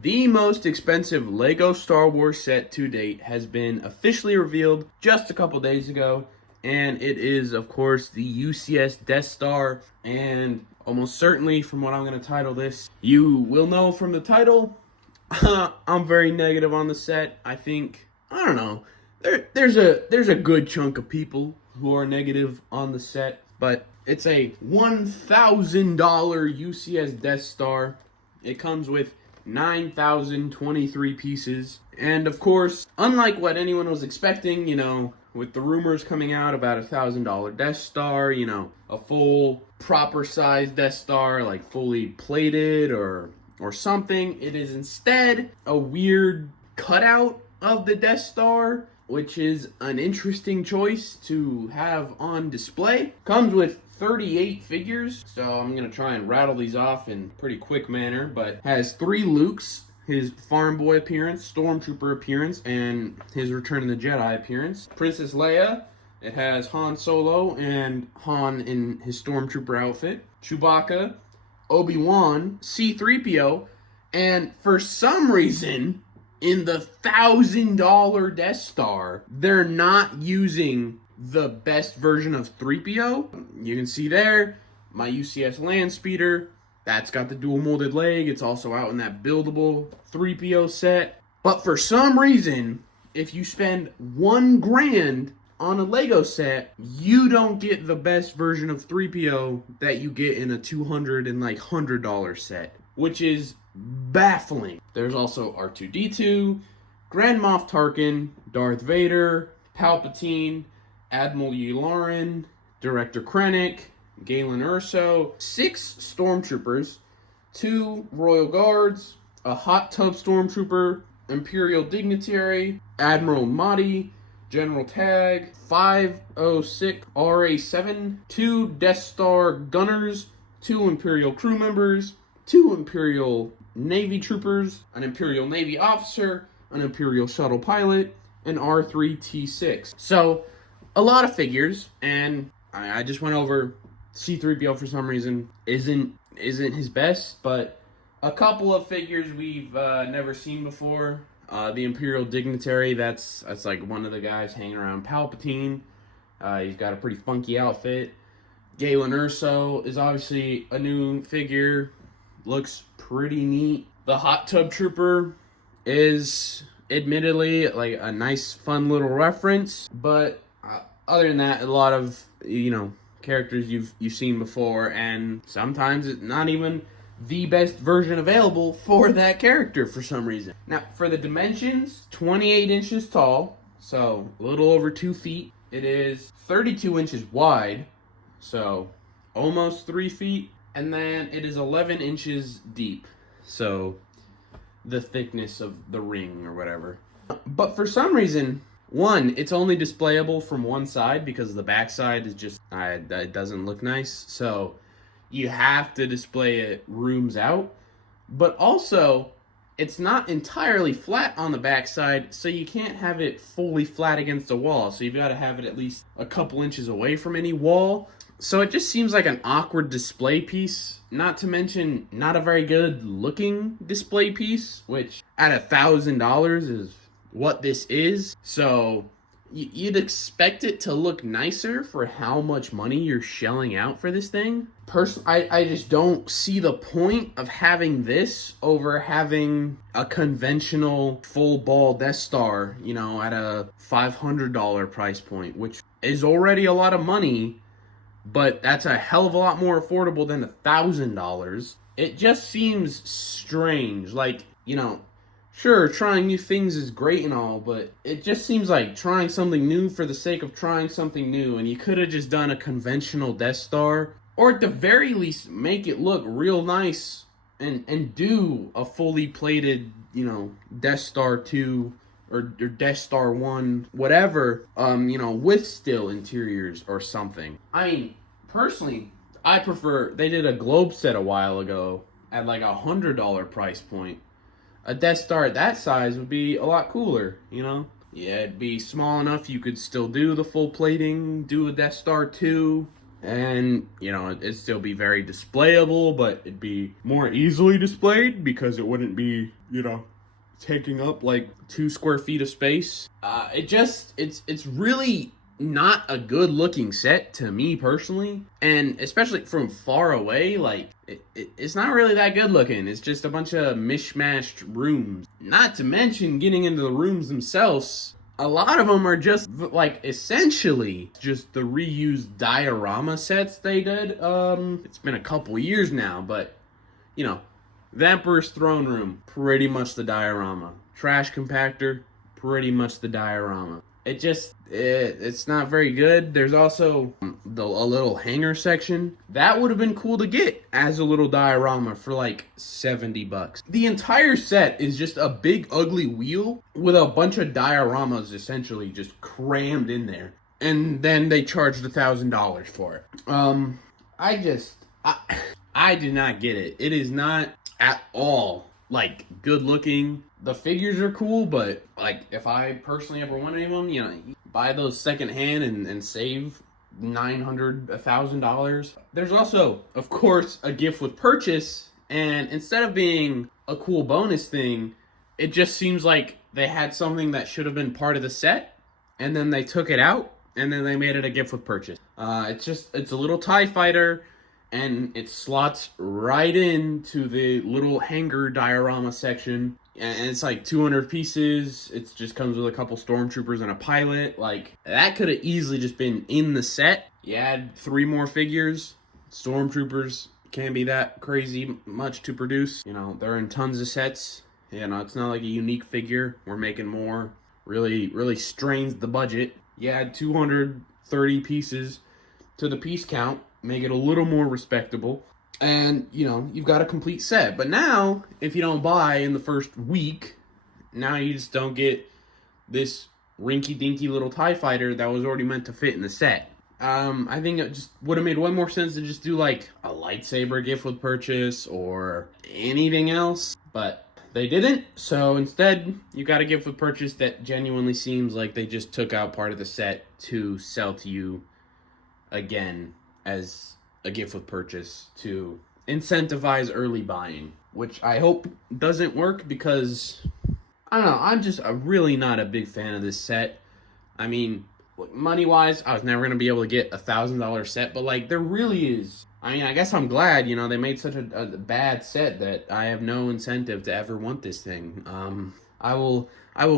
The most expensive LEGO Star Wars set to date has been officially revealed just a couple days ago, and it is, of course, the UCS Death Star. And almost certainly, from what I'm going to title this, you will know from the title, I'm very negative on the set. I don't know, there's a good chunk of people who are negative on the set, but it's a $1,000 UCS Death Star. It comes with 9,023 pieces. And of course, unlike what anyone was expecting, with the rumors coming out about $1,000 Death Star, a full proper size Death Star, like fully plated or something, it is instead a weird cutout of the Death Star, which is an interesting choice to have on display. Comes with 38 figures, so I'm gonna try and rattle these off in pretty quick manner, but has 3 Lukes, his farm boy appearance, stormtrooper appearance, and his Return of the Jedi appearance. Princess Leia, it has Han Solo and Han in his stormtrooper outfit. Chewbacca, Obi-Wan, C-3PO, and for some reason, in the $1,000 Death Star, they're not using the best version of 3PO. You can see there, my UCS land speeder. That's got the dual molded leg. It's also out in that buildable 3PO set. But for some reason, if you spend $1,000 on a Lego set, you don't get the best version of 3PO that you get in a $200 set, which is baffling. There's also R2-D2, Grand Moff Tarkin, Darth Vader, Palpatine, Admiral Yularen, Director Krennic, Galen Erso, 6 Stormtroopers, 2 Royal Guards, a Hot Tub Stormtrooper, Imperial Dignitary, Admiral Mahdi, General Tag, 506 RA7, 2 Death Star Gunners, 2 Imperial crew members, 2 Imperial Navy troopers, an Imperial Navy officer, an Imperial shuttle pilot, an R3-T6. So, a lot of figures, and I just went over C-3PO for some reason isn't his best, but a couple of figures we've never seen before. The Imperial Dignitary, that's like one of the guys hanging around Palpatine. He's got a pretty funky outfit. Galen Erso is obviously a new figure. Looks pretty neat. The Hot Tub Trooper is admittedly like a nice, fun little reference, but other than that, a lot of characters you've seen before, and sometimes it's not even the best version available for that character for some reason. Now, for the dimensions, 28 inches tall, so a little over 2 feet. It is 32 inches wide, so almost 3 feet. And then it is 11 inches deep, so the thickness of the ring or whatever. But for some reason, one, it's only displayable from one side because the back side is just, it doesn't look nice. So you have to display it rooms out. But also, it's not entirely flat on the back side, so you can't have it fully flat against the wall. So you've got to have it at least a couple inches away from any wall. So it just seems like an awkward display piece, not to mention not a very good looking display piece, which at $1,000 is what this is. So you'd expect it to look nicer for how much money you're shelling out for this thing. I just don't see the point of having this over having a conventional full ball Death Star, at a $500 price point, which is already a lot of money. But that's a hell of a lot more affordable than $1,000. It just seems strange. Like, sure, trying new things is great and all, but it just seems like trying something new for the sake of trying something new. And you could have just done a conventional Death Star, or at the very least, make it look real nice and do a fully plated, Death Star 2 or Death Star 1, whatever, with still interiors or something. I mean, personally, I prefer, they did a globe set a while ago at like $100 price point. A Death Star at that size would be a lot cooler, Yeah, it'd be small enough you could still do the full plating, do a Death Star 2, And, you know, it'd still be very displayable, but it'd be more easily displayed because it wouldn't be, you know, taking up like 2 square feet of space. It's really not a good looking set to me personally, and especially from far away, like it's not really that good looking. It's just a bunch of mishmashed rooms. Not to mention getting into the rooms themselves. A lot of them are just like essentially just the reused diorama sets they did. It's been a couple years now, but you know, the Emperor's Throne Room, pretty much the diorama. Trash compactor, pretty much the diorama. It's not very good. There's also a little hanger section. That would have been cool to get as a little diorama for like $70. The entire set is just a big ugly wheel with a bunch of dioramas essentially just crammed in there. And then they charged $1,000 for it. I did not get it. It is not at all like good looking. The figures are cool, but like if I personally ever want any of them, you know, buy those secondhand and save $900, $1,000. There's also, of course, a gift with purchase, and instead of being a cool bonus thing, it just seems like they had something that should have been part of the set, and then they took it out, and then they made it a gift with purchase. It's a little TIE fighter, and it slots right into the little hanger diorama section. And it's like 200 pieces. It just comes with a couple stormtroopers and a pilot. Like, that could have easily just been in the set. You add 3 more figures. Stormtroopers can't be that crazy much to produce. You know, they're in tons of sets. You know, it's not like a unique figure. We're making more. Really strains the budget. You add 230 pieces to the piece count. Make it a little more respectable. And, you know, you've got a complete set. But now, if you don't buy in the first week, now you just don't get this rinky-dinky little TIE fighter that was already meant to fit in the set. I think it just would have made way more sense to just do, like, a lightsaber gift with purchase or anything else. But they didn't. So instead, you got a gift with purchase that genuinely seems like they just took out part of the set to sell to you again as a gift with purchase to incentivize early buying, which I hope doesn't work because, I don't know, I'm just really not a big fan of this set. I mean, money-wise, I was never going to be able to get $1,000 set, but, like, there really is. I mean, I guess I'm glad, you know, they made such a bad set that I have no incentive to ever want this thing. I will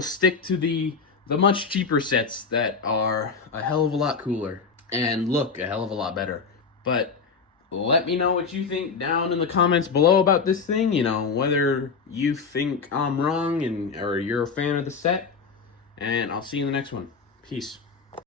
stick to the much cheaper sets that are a hell of a lot cooler and look a hell of a lot better. But let me know what you think down in the comments below about this thing. You know, whether you think I'm wrong or you're a fan of the set. And I'll see you in the next one. Peace.